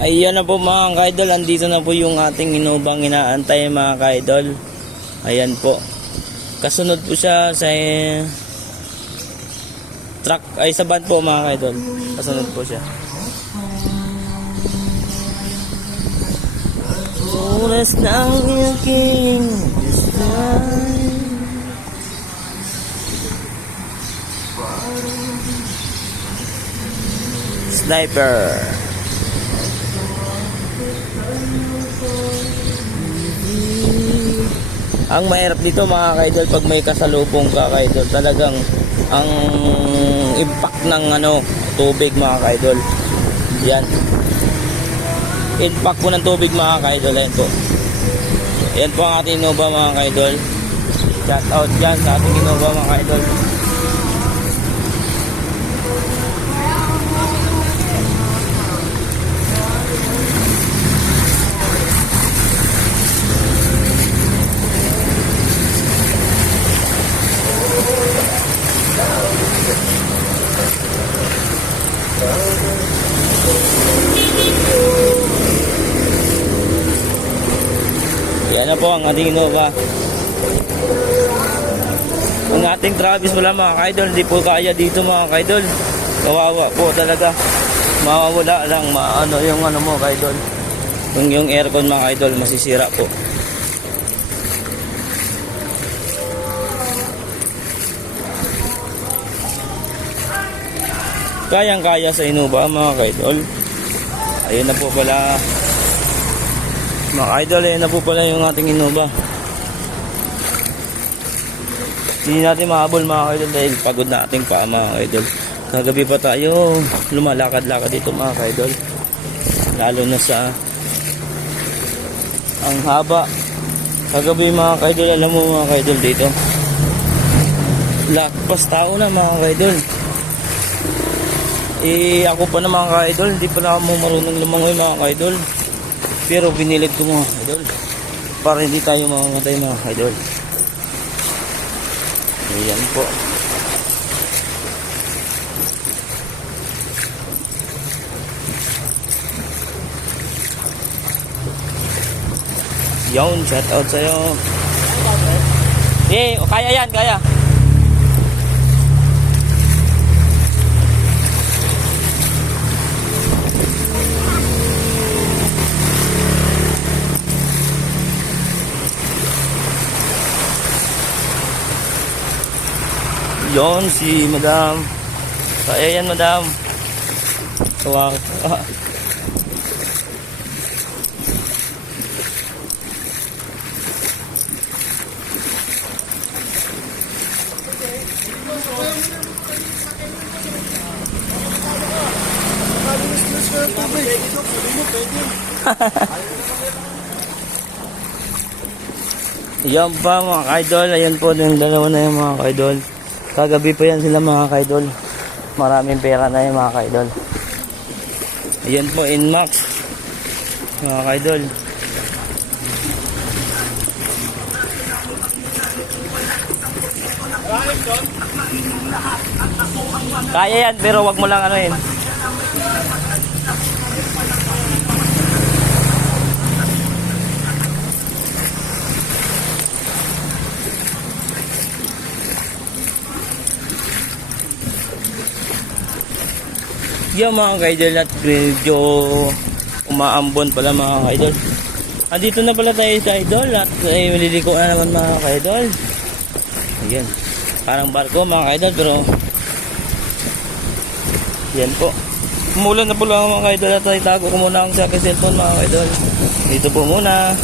Ayan na po mga kaidol, andito na po yung ating inubang inaantay mga kaidol. Ayan po. Kasunod po siya sa truck, ay sa van po mga kaidol. Kasunod po siya. Oras ng aking design. Sniper. Ang mahirap dito mga kaidol pag may kasalubong ka kaidol, talagang ang impact ng tubig mga kaidol. Yan. Impact po ng tubig mga kaidol. Ayan po. Ayan po ang ating Innova mga kaidol. Shout out dyan sa ating Innova mga kaidol. Yan na po ang ating Innova. Ang ating Travis wala mga kaidol, hindi po kaya dito mga kaidol. Kawawa po talaga. Mawawala lang yung mo kaidol. Yung aircon mga kaidol masisira po. Kayang kaya sa Innova mga kaidol. Ayun na po pala mga idol, ayun na po pala yung ating Innova. Hindi natin mahabol mga idol dahil pagod na ating paa mga idol. Kagabi pa tayo lumalakad-lakad dito mga idol. Lalo na sa ang haba. Kagabi mga idol, alam mo mga idol dito. Lakpas tao na mga idol. Ako pa na mga idol, hindi pala ako marunong lumangoy mga idol. Pero binilid ko mga idol para hindi tayo mamamatay mga idol. Ayan po. Yun, shout out sa'yo. Kaya yan, kaya. Yon si madam. Kaya yan madam. Kawawa. Yan pa mga kaidol. Ayan po yung dalawa na yung mga kaidol. Kagabi pa yan sila mga kaidol. Maraming pera na yung mga kaidol. Ayan po Inmax mga kaidol. Kaya yan pero wag mo lang anuhin. Yan mga kaidol at medyo umaambon pala mga kaidol. Andito na pala tayo sa idol at maliliko na naman mga kaidol. Ayan. Parang barko mga kaidol pero yan po. Umulan na po lang mga kaidol at itago ko muna ang sa aking cellphone mga kaidol. Dito po muna.